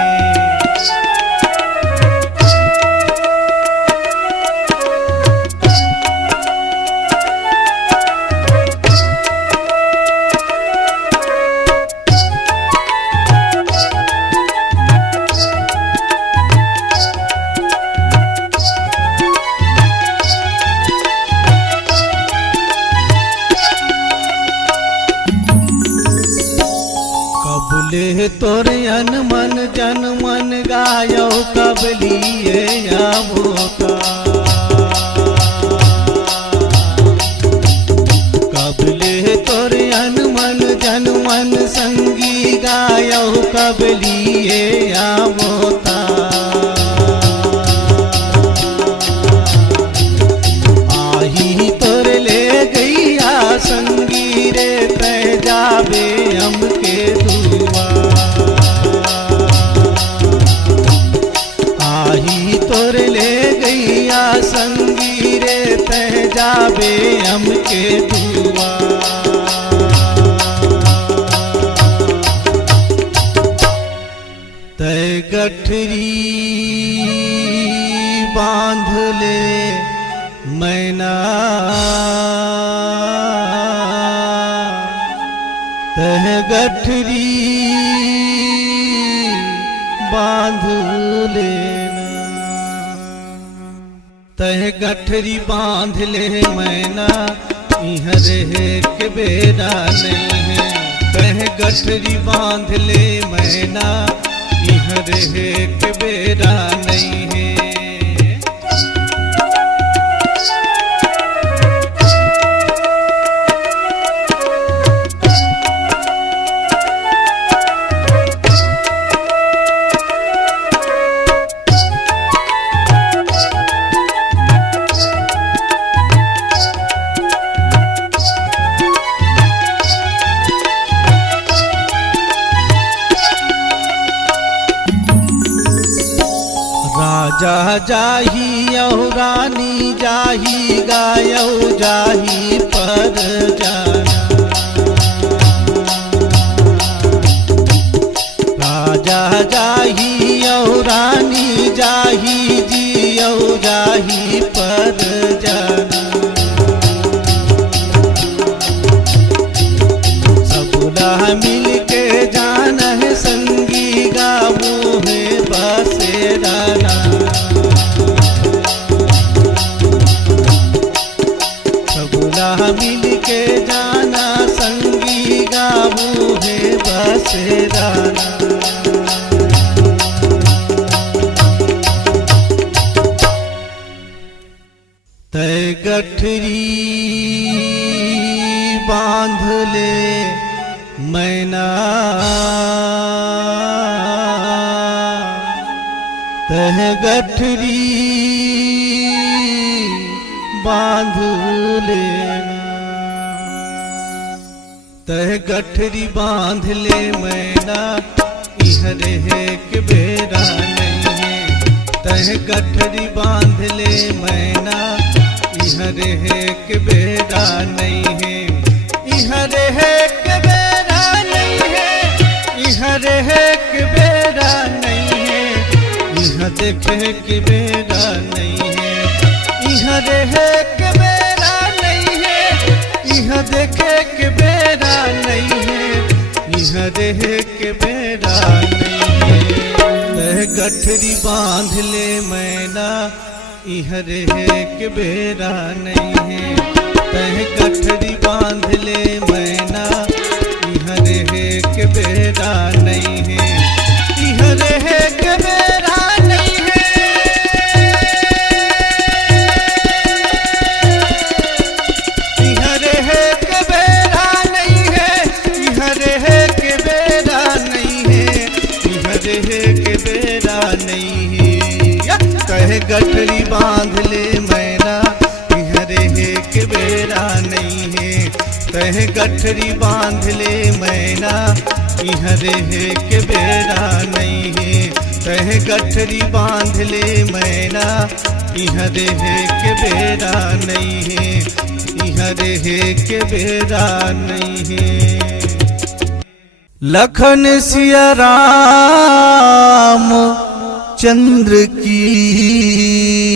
ले तोर अन मन जन मन गायो, कब लिए आवोता। कब ले तोर अन मन जन मन संगी गायो, कब लिए आवोता। आही तोर ले गैया संगी रे, तह जाबे हम के दुआ। आही तोर ले गैया संगी रे, तह जाबे हम के दुआ। तय गठरी बांध ले मैना, तह गठरी बांध लेना, तह गठरी बांध ले मैना, हरे हे के बेरा नहीं है। तह गठरी बांध ले मैना, हरे हे के बेरा नहीं है। राजा जाही और रानी जाही गायौ जाही पर जाना। राजा जाही और रानी जाही जियौ जाही पर जाना। सबला मिल के जाना है संगी गावो है बसेराना। सबला मिल के जाना संगी गावो है बसेराना। तय गठरी बांध ले मैना। तह गठरी बांध लेना। तह गठरी बांध ले मैना इहर है कि बेरा नहीं है। तह गठरी बांध ले मैना इहर है कि बेरा नहीं है। इहर है कि बेरा नहीं है। इहर है कि बेरा नहीं है। इह देखे कि बेरा नहीं है। इहर है कि बेरा नहीं है। इह देखे कि बेरा नहीं है। इहर है कि बेरा नहीं है। तह गठरी बांध ले मैना इहर है कि बेरा नहीं है। तह गठरी बांध ले मैना इहर है कि बेरा नहीं है। इहर है कि बेरा नहीं है। इहर है कि बेरा नहीं है। इहर है कि बेरा नहीं है। इहर है कि बेरा नहीं है। कह गठरी बांध ले मैना इहर है कि बेरा नहीं है। कह गठरी बांध ले मैना इहर है कि बेरा नहीं है। कह गठरी बांध ले मैना इहर है कि बेरा नहीं है। इहर है कि बेरा नहीं है। लखन सिया राम चंद्र की।